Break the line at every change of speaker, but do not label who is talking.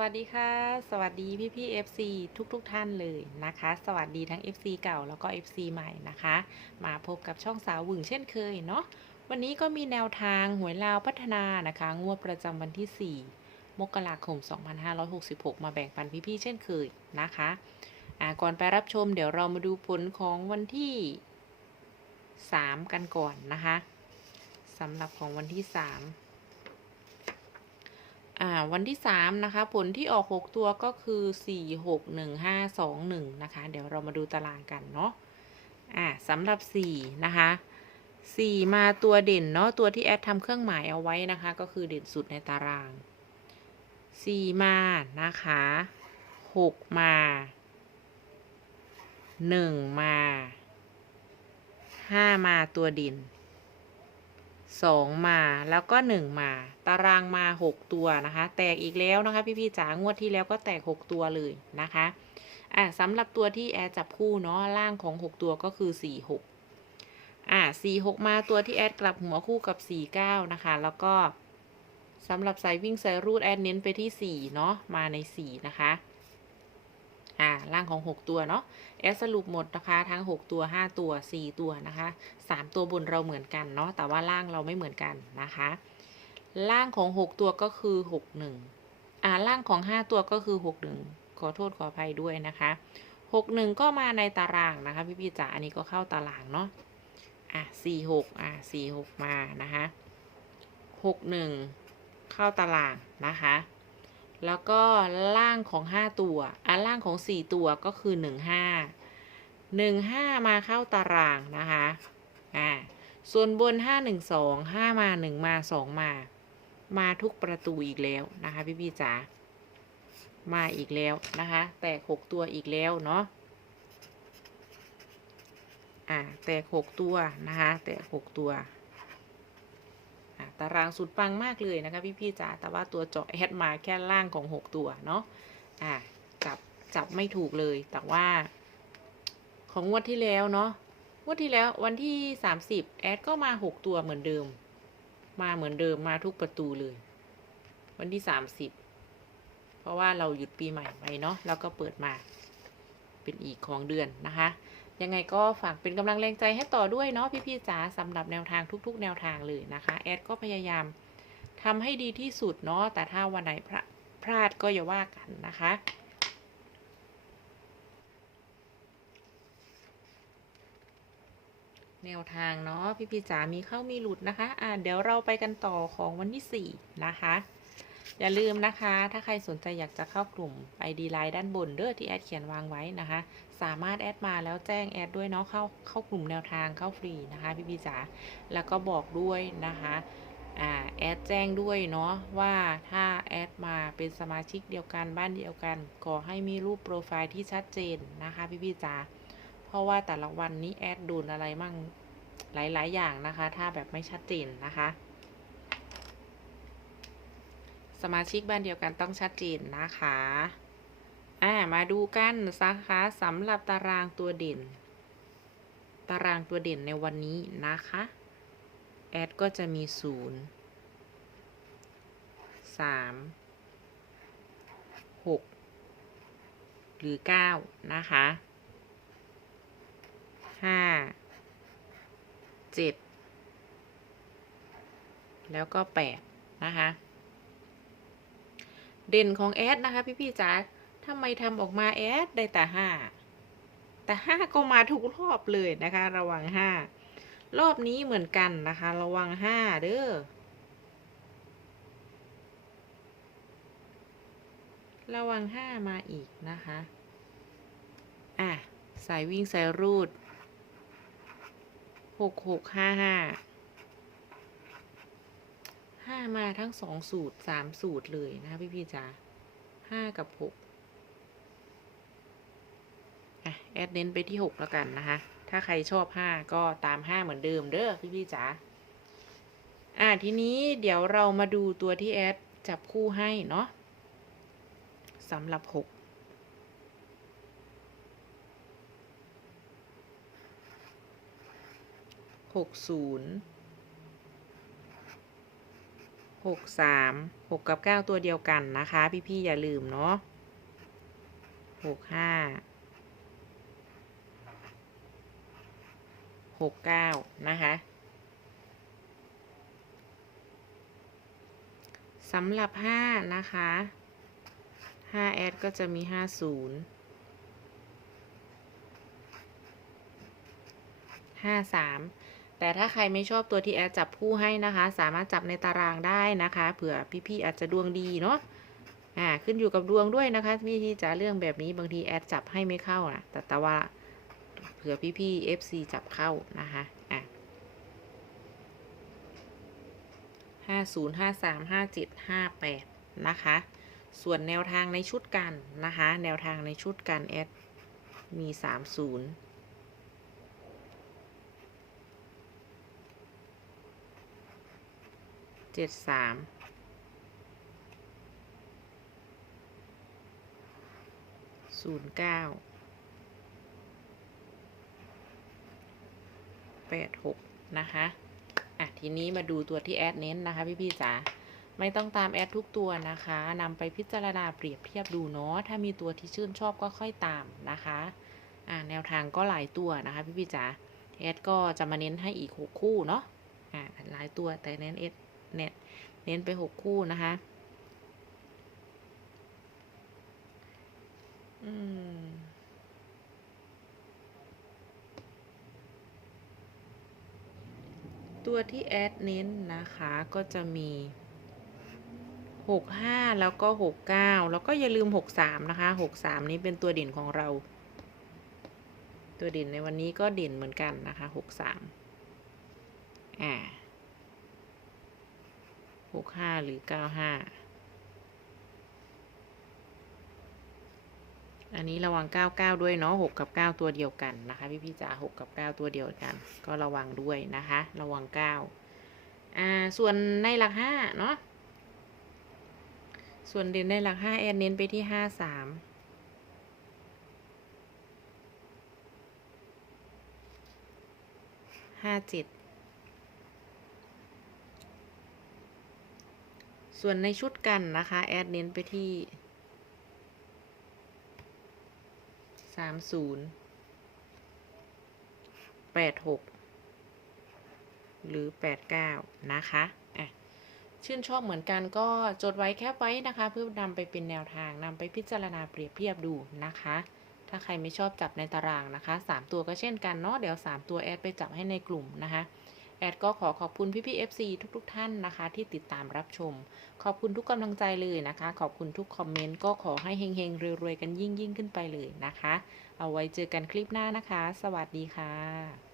วัสดีค่ะ สวัสดีพี่พี่ FC ทุกทุกท่านเลยนะคะ สวัสดีทั้ง FC เก่าแล้วก็ FC ใหม่นะคะ มาพบกับช่องสาวหวึงเช่นเคยเนาะวันนี้ก็มีแนวทางหวยลาวพัฒนานะคะ งวดประจำวันที่ 4 มกราคม 2566 มาแบ่งปันพี่พี่เช่นเคยนะคะอ่าก่อนไปรับชมเดี๋ยวเรามาดูผลของวันที่ 3 กันก่อนนะคะสำหรับของวันที่3อ่า วันที่ 3 นะคะ ผลที่ออก 6 ตัวก็คือ 4 6 1 5 2 1 นะคะ เดี๋ยวเรามาดูตารางกันเนาะอ่าสำหรับ 4 นะคะ 4 มาตัวเด่นเนาะตัวที่แอดทำเครื่องหมายเอาไว้นะคะ ก็คือเด่นสุดในตาราง 4 มานะคะ 6 มา 1 มา 5 มาตัวเด่น สองมาแล้วก็หนึ่งมา ตารางมาหกตัวนะคะ แตกอีกแล้วนะคะพี่ๆจ๋างวดที่แล้วก็แตกหกตัวเลยนะคะอะสำหรับตัวที่แอดจับคู่เนาะล่างของหกตัวก็คือสี่หกอะสี่หกมาตัวที่แอดกลับหัวคู่กับสี่เก้านะคะ แล้วก็สำหรับสายวิ่งสายรูดแอดเน้นไปที่สี่เนาะมาในสี่นะคะ อ่าล่างของหกตัวเนาะแอดสรุปหมดนะคะทั้ง 6 ตัว 5 ตัว 4 ตัวนะคะ 3 ตัวบนเราเหมือนกันเนาะแต่ว่าล่างเราไม่เหมือนกันนะคะ ล่างของ 6 ตัวก็คือ 6 1อ่าล่างของ 5 ตัวก็คือ 6 1 ขอโทษขออภัยด้วยนะคะ6 1 ก็มาในตารางนะคะ พี่พี่จ๋าอันนี้ก็เข้าตารางเนาะอะ4 6อะ4 6 มานะคะ6 1 เข้าตารางนะคะ แล้วก็ล่างของ 5 ตัวอะล่างของ 4 ตัวก็คือ 1 5 1 5 มาเข้าตารางนะคะอ่าส่วนบน 5 1 2 5 มา 1 มา 2 มา มาทุกประตูอีกแล้วนะคะพี่พี่จ๋า มาอีกแล้วนะคะ แตก 6 ตัวอีกแล้วเนาะ อ่า แตก 6 ตัวนะคะ แตก 6 ตัว ตารางสุดปังมากเลยนะคะพี่ๆจ๋าแต่ว่าตัวเจาะแอดมาแค่ล่างของ 6 ตัวเนาะอะจับจับไม่ถูกเลย แต่ว่า ของงวดที่แล้วเนาะงวดที่แล้ววันที่ 30 แอดก็มา 6 ตัวเหมือนเดิม มาเหมือนเดิมมาทุกประตูเลย วันที่ 30 เพราะว่าเราหยุดปีใหม่ไปเนาะแล้วก็เปิดมาเป็นอีกของเดือนนะคะ ยังไงก็ฝากเป็นกำลังแรงใจให้ต่อด้วยเนาะพี่ๆจ๋าสำหรับแนวทางทุก ๆ แนวทางเลยนะคะแอดก็พยายามทำให้ดีที่สุดเนาะแต่ถ้าวันไหนพลาพลาดก็อย่าว่ากันนะคะแนวทางเนาะพี่ๆจ๋ามีเข้ามีหลุดนะคะ อ่าเดี๋ยวเราไปกันต่อของวันที่4นะคะ อย่าลืมนะคะ ถ้าใครสนใจอยากจะเข้ากลุ่ม ID ไลน์ด้านบนเด้อที่แอดเขียนวางไว้นะคะ สามารถแอดมาแล้วแจ้งแอดด้วยเนาะเข้าเข้ากลุ่มแนวทางเข้าฟรีนะคะพี่พี่จ๋าแล้วก็บอกด้วยนะคะอแอดแจ้งด้วยเนาะว่าถ้าแอดมาเป็นสมาชิกเดียวกันบ้านเดียวกันขอให้มีรูปโปรไฟล์ที่ชัดเจนนะคะพี่พี่จ๋าเพราะว่าแต่ละวันนี้แอดโดนอะไรมั่งหลาย ๆ อย่างนะคะ ถ้าแบบไม่ชัดเจนนะคะ สมาชิกบ้านเดียวกันต้องชัดเจนนะคะ อ่า มาดูกันนะคะสำหรับตารางตัวเด่น ตารางตัวเด่นในวันนี้นะคะ แอดก็จะมีศูนย์สามหกหรือเก้านะคะห้าเจ็ดแล้วก็แปดนะคะ เด่นของแอดนะคะพี่พี่ๆจ๋าทำไมทำออกมาแอดได้แต่ห้าแต่ห้าก็มาทุกรอบเลยนะคะ ระวังห้ารอบนี้เหมือนกันนะคะ ระวังห้าเด้อระวังห้ามาอีกนะคะ อะ สายวิ่งสายรูดหกหกห้าห้า มาทั้งสองสูตรสามสูตรเลยนะคะพี่พี่จ๋าห้ากับหกอะแอดเน้นไปที่หกแล้วกันนะคะ ถ้าใครชอบห้าก็ตามห้าเหมือนเดิมเด้อพี่พี่จ๋าอะทีนี้เดี๋ยวเรามาดูตัวที่แอดจับคู่ให้เนาะสำหรับหกหกศูนย์ หกสามหกกับเก้าตัวเดียวกันนะคะ พี่ ๆ อย่าลืมเนาะหกห้าหกเก้านะคะสำหรับห้านะคะห้าแอดก็จะมีห้าศูนย์ห้าสาม แต่ถ้าใครไม่ชอบตัวที่แอดจับคู่ให้นะคะ สามารถจับในตารางได้นะคะเผื่อพี่ๆอาจจะดวงดีเนาะอ่าขึ้นอยู่กับดวงด้วยนะคะพี่ที่จะเรื่องแบบนี้บางทีแอดจับให้ไม่เข้านะแต่แต่ว่าเผื่อพี่ๆ FC จับเข้านะคะอะห้าศูนย์ห้าสามห้าเจ็ดห้าแปดนะคะ ส่วนแนวทางในชุดกันนะคะ แนวทางในชุดกันแอดมีสามศูนย์ เจ็ดสามศูนย์เก้าแปดหกนะคะ อะ ทีนี้มาดูตัวที่แอดเน้นนะคะ พี่พี่จ๋าไม่ต้องตามแอดทุกตัวนะคะนำไปพิจารณาเปรียบเทียบดูเนาะถ้ามีตัวที่ชื่นชอบก็ค่อยตามนะคะ อ่าแนวทางก็หลายตัวนะคะ พี่พี่จ๋าแอดก็จะมาเน้นให้อีกหกคู่เนาะอ่าหลายตัวแต่เน้นเอด เน้นเน้นไปหกคู่นะคะอืมตัวที่แอดเน้นนะคะก็จะมีหกห้าแล้วก็หกเก้าแล้วก็อย่าลืมหกสามนะคะหกสามนี้เป็นตัวเด่นของเรา ตัวเด่นในวันนี้ก็เด่นเหมือนกันนะคะหกสามอ่า หกห้าหรือเก้าห้าอันนี้ระวังเก้าเก้าด้วยเนาะหกกับเก้าตัวเดียวกันนะคะ พี่พี่จ๋าหกกับเก้าตัวเดียวกัน ก็ระวังด้วยนะคะ ระวังเก้าอ่า ส่วนในหลักห้าเนาะ ส่วนเด่นในหลักห้าแอนเน้นไปที่ห้าสามห้าเจ็ด ส่วนในชุดกันนะคะ แอดเน้นไปที่สามศูนย์แปดหกหรือแปดเก้านะคะอะชื่นชอบเหมือนกันก็จดไว้แคปไว้นะคะ เพื่อนำไปเป็นแนวทางนำไปพิจารณาเปรียบเทียบดูนะคะ ถ้าใครไม่ชอบจับในตารางนะคะสามตัวก็เช่นกันเนาะเดี๋ยวสามตัวแอดไปจับให้ในกลุ่มนะคะ แอดก็ขอขอบคุณพี่พี่ FC ทุกๆทท่านนะคะ ที่ติดตามรับชม ขอบคุณทุกกำลังใจเลยนะคะ ขอบคุณทุกคอมเมนต์ก็ขอให้เฮงๆรวยๆกันยิ่งๆ ขึ้นไปเลยนะคะ เอาไว้เจอกันคลิปหน้านะคะ สวัสดีค่ะ